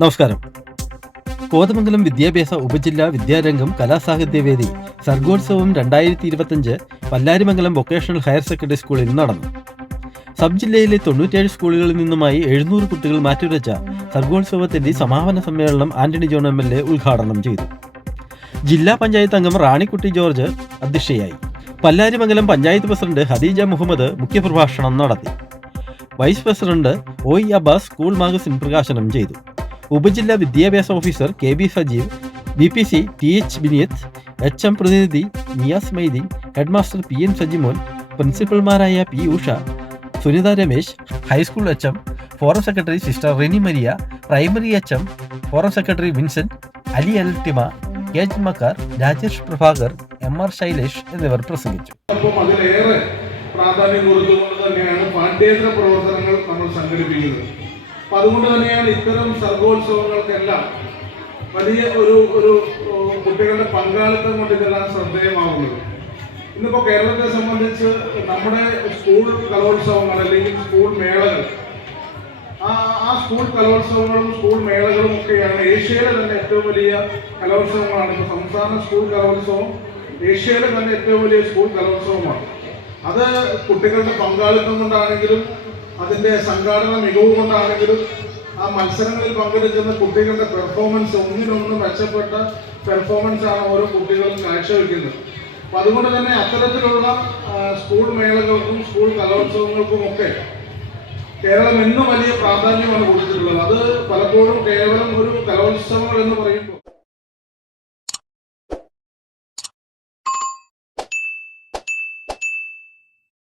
നമസ്കാരം. കോതമംഗലം വിദ്യാഭ്യാസ ഉപജില്ലാ വിദ്യാരംഗം Kalasahithyavedi സർഗോത്സവം 2025 Pallarimangalam vocational higher secondary സ്കൂളിൽ നടന്നു. സബ് ജില്ലയിലെ 97 സ്കൂളുകളിൽ നിന്നുമായി 700 കുട്ടികൾ മാറ്റുരച്ച സർഗോത്സവത്തിന്റെ സമാപന സമ്മേളനം ആന്റണി ജോൺ MLA ഉദ്ഘാടനം ചെയ്തു. ജില്ലാ പഞ്ചായത്ത് അംഗം റാണിക്കുട്ടി ജോർജ് അധ്യക്ഷയായി. പല്ലാരിമംഗലം പഞ്ചായത്ത് പ്രസിഡന്റ് ഹദീജ മുഹമ്മദ് മുഖ്യപ്രഭാഷണം നടത്തി. Vice president OE Abbas school magazine പ്രകാശനം ചെയ്തു. ഉപജില്ലാ വിദ്യാഭ്യാസ officer KB Sajeev, VPC TH Biniyath, HM പ്രതിനിധി നിയാസ് മൈദീൻ, ഹെഡ്മാസ്റ്റർ PN സജിമോൻ, പ്രിൻസിപ്പൽമാരായ P Usha, Sunitha Ramesh, high school HM, forum secretary sister Rini Maria, primary HM, forum secretary Vincent, Ali Altima, KH Makkar, Rajesh Prabhakar, MR Shailesh എന്നിവർ പ്രസംഗിച്ചു. അതിലേറെ പ്രാധാന്യം കൊടുത്തുകൊണ്ട് തന്നെയാണ് പാഠ്യേതര പ്രവർത്തനങ്ങൾ നമ്മൾ സംഘടിപ്പിക്കുന്നത്. അപ്പം അതുകൊണ്ട് തന്നെയാണ് ഇത്തരം സർഗോത്സവങ്ങൾക്കെല്ലാം വലിയ ഒരു കുട്ടികളുടെ പങ്കാളിത്തം കൊണ്ട് ഇതെല്ലാം ശ്രദ്ധേയമാകുന്നത്. ഇന്നിപ്പോൾ കേരളത്തെ സംബന്ധിച്ച് നമ്മുടെ സ്കൂൾ കലോത്സവങ്ങൾ അല്ലെങ്കിൽ സ്കൂൾ മേളകൾ, ആ സ്കൂൾ കലോത്സവങ്ങളും സ്കൂൾ മേളകളും ഒക്കെയാണ് ഏഷ്യയിലെ തന്നെ ഏറ്റവും വലിയ കലോത്സവങ്ങളാണ്. ഇപ്പോൾ സംസ്ഥാന സ്കൂൾ കലോത്സവം ഏഷ്യയിലെ തന്നെ ഏറ്റവും വലിയ സ്കൂൾ കലോത്സവമാണ്. അത് കുട്ടികളുടെ പങ്കാളിത്തം കൊണ്ടാണെങ്കിലും അതിൻ്റെ സംഘാടന മികവ് കൊണ്ടാണെങ്കിലും ആ മത്സരങ്ങളിൽ പങ്കെടുക്കുന്ന കുട്ടികളുടെ പെർഫോമൻസ് ഒന്നിനൊന്ന് മെച്ചപ്പെട്ട പെർഫോമൻസാണ് ഓരോ കുട്ടികളും കാഴ്ചവെക്കുന്നത്. അപ്പം അതുകൊണ്ട് തന്നെ അത്തരത്തിലുള്ള സ്കൂൾ മേളകൾക്കും സ്കൂൾ കലോത്സവങ്ങൾക്കുമൊക്കെ കേരളം ഇന്നും വലിയ പ്രാധാന്യമാണ് കൊടുത്തിട്ടുള്ളത്. അത് പലപ്പോഴും കേവലം ഒരു കലോത്സവങ്ങൾ എന്ന് പറയുമ്പോൾ